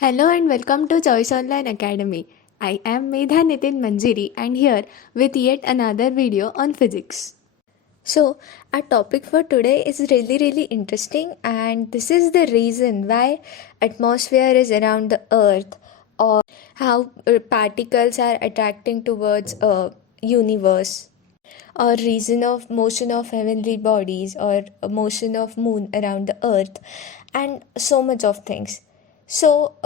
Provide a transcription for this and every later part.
Hello and welcome to Choice Online Academy. I am Medha Nitin Manjiri and here with yet another video on physics. So, our topic for today is really interesting, and this is the reason why atmosphere is around the earth, or how particles are attracting towards a universe, or reason of motion of heavenly bodies, or a motion of moon around the earth, and so much of things. So,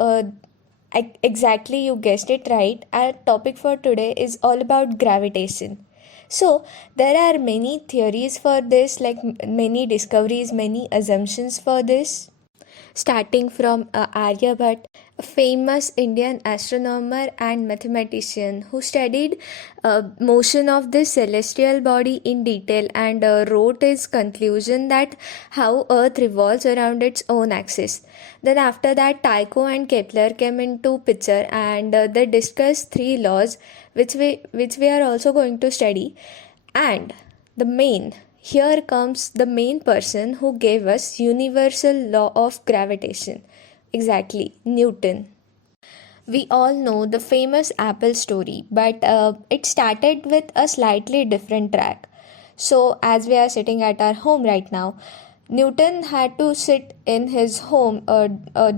exactly, you guessed it right. Our topic for today is all about gravitation. So, there are many theories for this, like many discoveries, many assumptions for this, starting from Aryabhat, a famous Indian astronomer and mathematician who studied motion of this celestial body in detail and wrote his conclusion that how Earth revolves around its own axis. Then after that, Tycho and Kepler came into picture, and they discussed three laws which we are also going to study. And the main here comes the main person who gave us universal law of gravitation. Exactly, Newton. We all know the famous apple story, but it started with a slightly different track. So, as we are sitting at our home right now, Newton had to sit in his home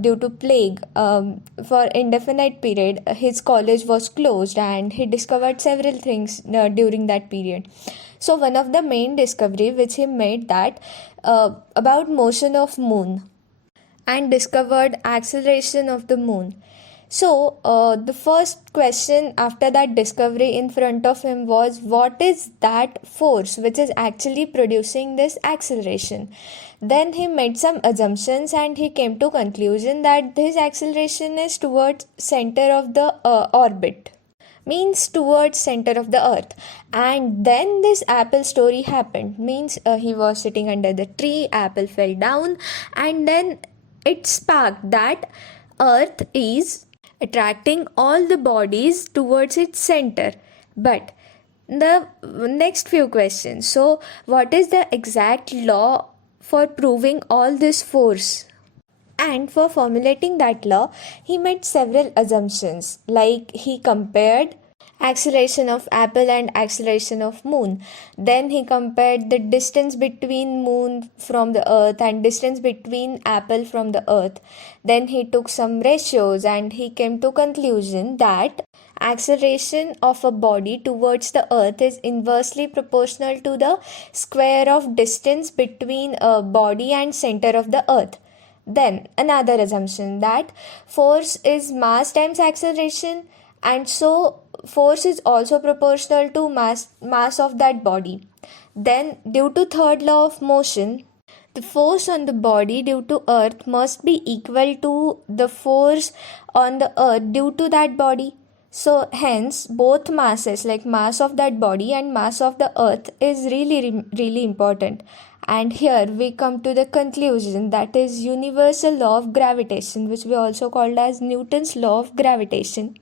due to plague for indefinite period. His college was closed, and he discovered several things during that period. So, one of the main discovery which he made that about motion of moon and discovered acceleration of the moon. So, the first question after that discovery in front of him was, what is that force which is actually producing this acceleration? Then he made some assumptions and he came to conclusion that this acceleration is towards center of the orbit, means towards center of the earth. And then this apple story happened, means he was sitting under the tree, apple fell down, and then it sparked that earth is attracting all the bodies towards its center. But the next few questions, so what is the exact law for proving all this force? And for formulating that law, he made several assumptions, like he compared acceleration of apple and acceleration of moon. Then he compared the distance between moon from the earth and distance between apple from the earth. Then he took some ratios and he came to conclusion that acceleration of a body towards the earth is inversely proportional to the square of distance between a body and center of the earth. Then another assumption that force is mass times acceleration, and so force is also proportional to mass of that body. Then due to third law of motion, the force on the body due to earth must be equal to the force on the earth due to that body. So hence both masses, like mass of that body and mass of the earth, is really important. And here we come to the conclusion, that is universal law of gravitation, which we also called as Newton's law of gravitation.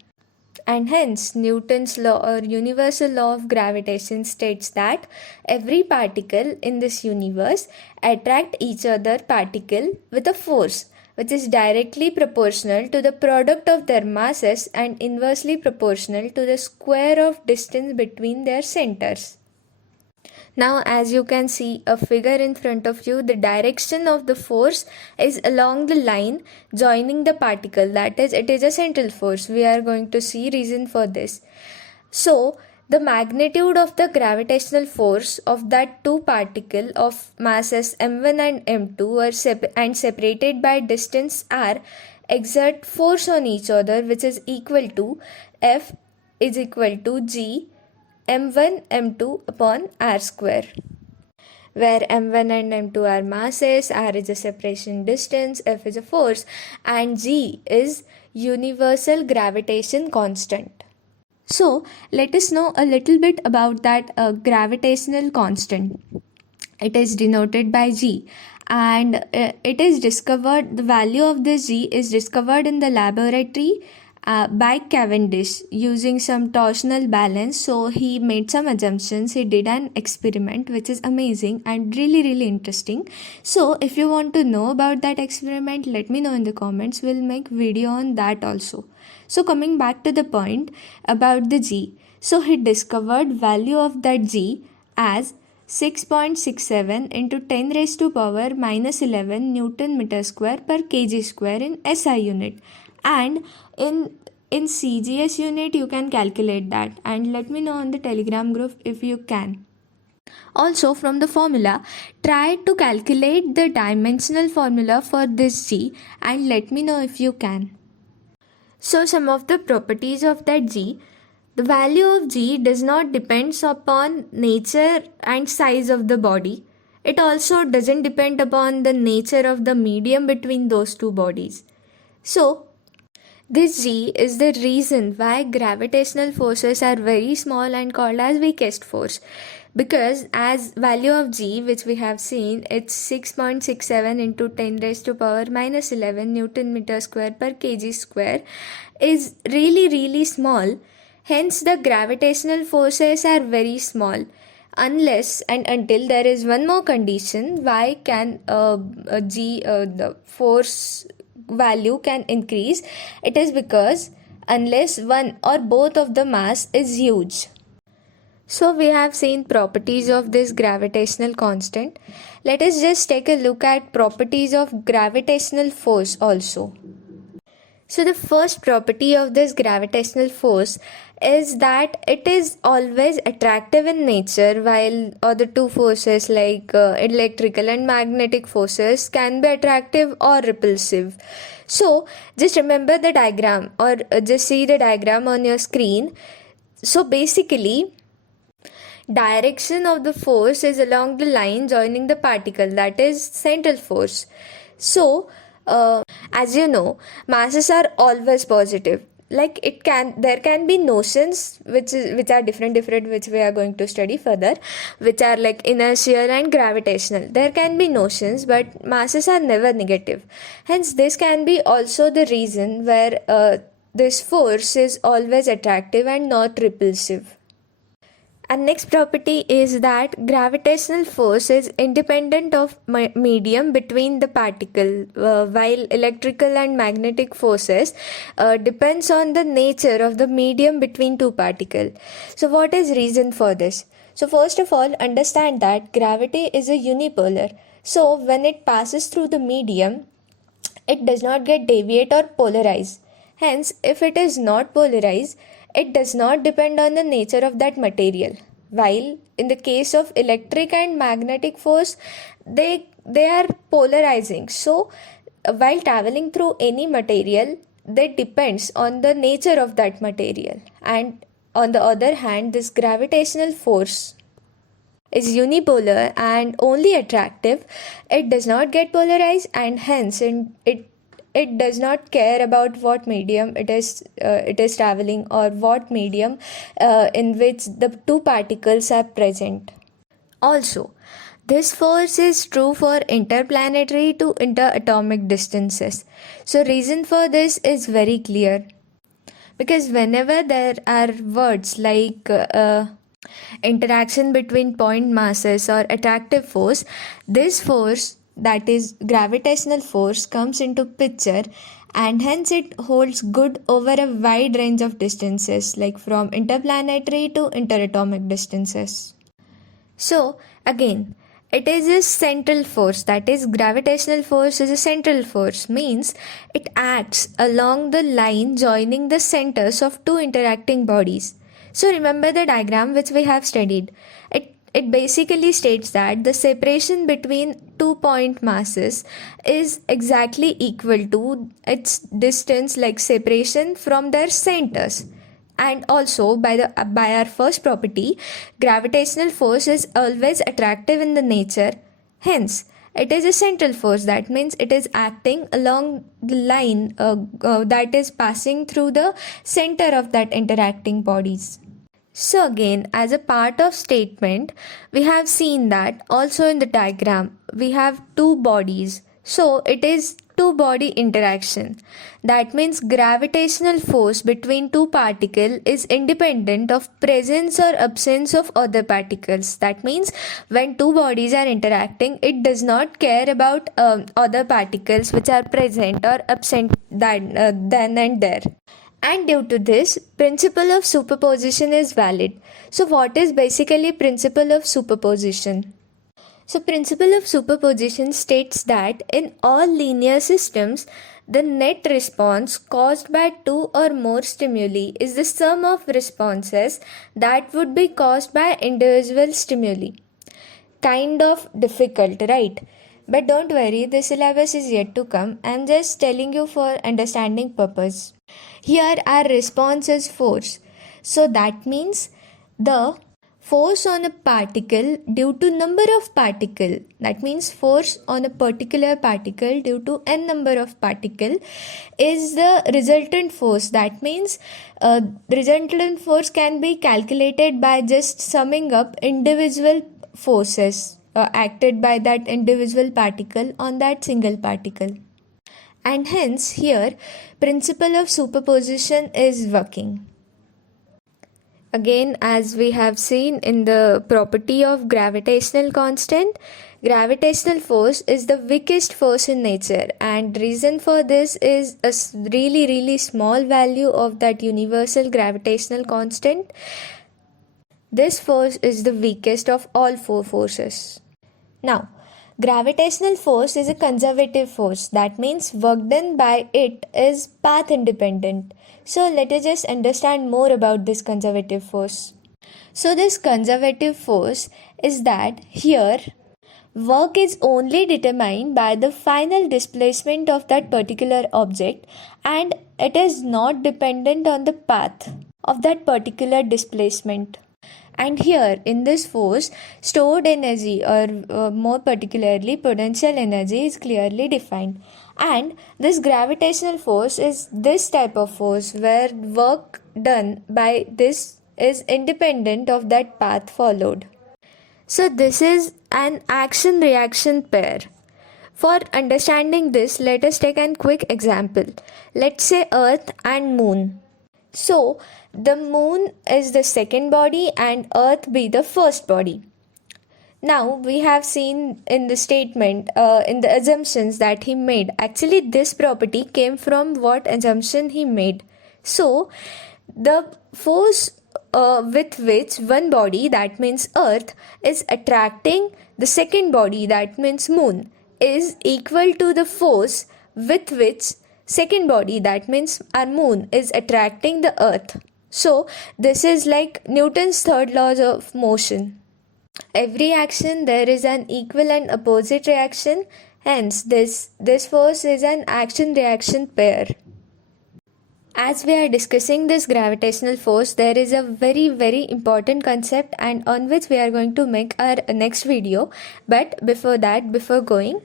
And hence, Newton's law or universal law of gravitation states that every particle in this universe attract each other particle with a force which is directly proportional to the product of their masses and inversely proportional to the square of distance between their centers. Now, as you can see a figure in front of you, the direction of the force is along the line joining the particle. That is, it is a central force. We are going to see reason for this. So, the magnitude of the gravitational force of that two particle of masses m1 and m2 and separated by distance r exert force on each other, which is equal to F is equal to G m1 m2 upon r square, where m1 and m2 are masses, r is a separation distance, f is a force, and g is universal gravitation constant. So let us know a little bit about that gravitational constant. It is denoted by g, and it is discovered, the value of this g is discovered in the laboratory, by Cavendish using some torsional balance. So he made some assumptions, he did an experiment which is amazing and really really interesting. So if you want to know about that experiment, let me know in the comments, we'll make video on that also. So coming back to the point about the G, so he discovered value of that G as 6.67 into 10 raised to power minus 11 Newton meter square per kg square in SI unit, and in CGS unit you can calculate that, and let me know on the Telegram group if you can. Also from the formula, try to calculate the dimensional formula for this G and let me know if you can. So some of the properties of that G. The value of G does not depend upon nature and size of the body. It also doesn't depend upon the nature of the medium between those two bodies. So this G is the reason why gravitational forces are very small and called as weakest force, because as value of G, which we have seen, it's 6.67 into 10 raised to power minus 11 Newton meter square per kg square is really really small. Hence the gravitational forces are very small, unless and until there is one more condition why can the force value can increase. It is because unless one or both of the mass is huge. So we have seen properties of this gravitational constant. Let us just take a look at properties of gravitational force also. So the first property of this gravitational force is that it is always attractive in nature, while other two forces like electrical and magnetic forces can be attractive or repulsive. So just remember the diagram, or just see the diagram on your screen. So basically, direction of the force is along the line joining the particle, that is central force. So as you know, masses are always positive. Like there can be notions which are different, which we are going to study further, which are like inertial and gravitational. There can be notions, but masses are never negative. Hence this can be also the reason where this force is always attractive and not repulsive. And next property is that gravitational force is independent of medium between the particle, while electrical and magnetic forces depends on the nature of the medium between two particles. So what is reason for this? So first of all, understand that gravity is a unipolar. So when it passes through the medium, it does not get deviate or polarize. Hence, if it is not polarized, it does not depend on the nature of that material. While in the case of electric and magnetic force, they are polarizing. So while traveling through any material, that depends on the nature of that material. And on the other hand, this gravitational force is unipolar and only attractive. It does not get polarized, and hence it does not care about what medium it is traveling, or what medium in which the two particles are present. Also, this force is true for interplanetary to interatomic distances. So reason for this is very clear, because whenever there are words like interaction between point masses or attractive force, this force, that is gravitational force, comes into picture, and hence it holds good over a wide range of distances, like from interplanetary to interatomic distances. So again, it is a central force, that is gravitational force is a central force, means it acts along the line joining the centers of two interacting bodies. So remember the diagram which we have studied. It basically states that the separation between 2 point masses is exactly equal to its distance, like separation from their centers. And also by our first property, gravitational force is always attractive in the nature. Hence, it is a central force. That means it is acting along the line that is passing through the center of that interacting bodies. So again, as a part of statement, we have seen that also in the diagram we have two bodies. So it is two-body interaction. That means gravitational force between two particles is independent of presence or absence of other particles. That means when two bodies are interacting, it does not care about other particles which are present or absent then and there. And due to this, principle of superposition is valid. So what is basically principle of superposition? So principle of superposition states that in all linear systems, the net response caused by two or more stimuli is the sum of responses that would be caused by individual stimuli. Kind of difficult, right? But don't worry, the syllabus is yet to come. I'm just telling you for understanding purpose. Here our response is force. So that means the force on a particle due to number of particle, that means force on a particular particle due to n number of particle, is the resultant force. That means resultant force can be calculated by just summing up individual forces acted by that individual particle on that single particle. And hence here principle of superposition is working. Again, as we have seen in the property of gravitational constant, gravitational force is the weakest force in nature, and reason for this is a really small value of that universal gravitational constant. This force is the weakest of all four forces. Now, gravitational force is a conservative force. That means work done by it is path independent. So let us just understand more about this conservative force. So this conservative force is that here work is only determined by the final displacement of that particular object, and it is not dependent on the path of that particular displacement. And here in this force, stored energy or more particularly potential energy is clearly defined. And this gravitational force is this type of force where work done by this is independent of that path followed. So this is an action-reaction pair. For understanding this, let us take a quick example. Let's say Earth and Moon. So the Moon is the second body and Earth be the first body. Now we have seen in the statement, in the assumptions that he made, actually this property came from what assumption he made. So the force with which one body, that means Earth, is attracting the second body, that means Moon, is equal to the force with which second body, that means our Moon, is attracting the Earth. So this is like Newton's third laws of motion. Every action there is an equal and opposite reaction, hence this force is an action-reaction pair. As we are discussing this gravitational force, there is a very important concept and on which we are going to make our next video. But before that, before going,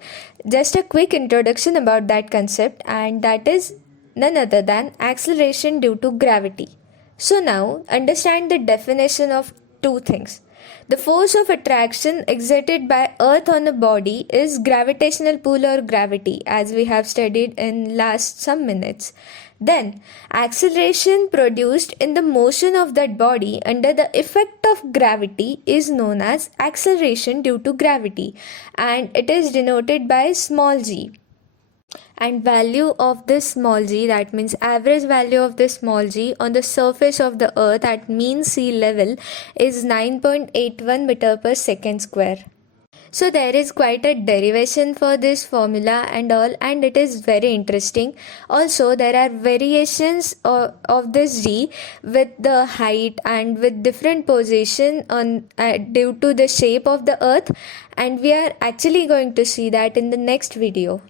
just a quick introduction about that concept, and that is none other than acceleration due to gravity. So now understand the definition of two things. The force of attraction exerted by Earth on a body is gravitational pull or gravity, as we have studied in last some minutes. Then, acceleration produced in the motion of that body under the effect of gravity is known as acceleration due to gravity, and it is denoted by small g. And value of this small g, that means average value of this small g on the surface of the Earth at mean sea level, is 9.81 meter per second square. So there is quite a derivation for this formula and all, and it is very interesting. Also there are variations of this g with the height and with different position on due to the shape of the Earth, and we are actually going to see that in the next video.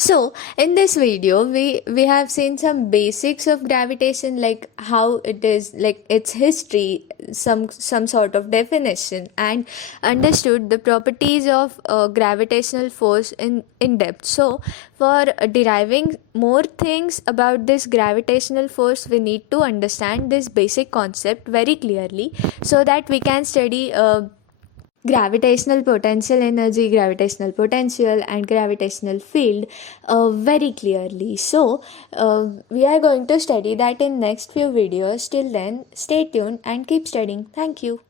So in this video we have seen some basics of gravitation, like how it is, like its history, some sort of definition, and understood the properties of gravitational force in depth. So for deriving more things about this gravitational force, we need to understand this basic concept very clearly so that we can study gravitational potential energy, gravitational potential, and gravitational field very clearly. So, we are going to study that in next few videos. Till then, stay tuned and keep studying. Thank you.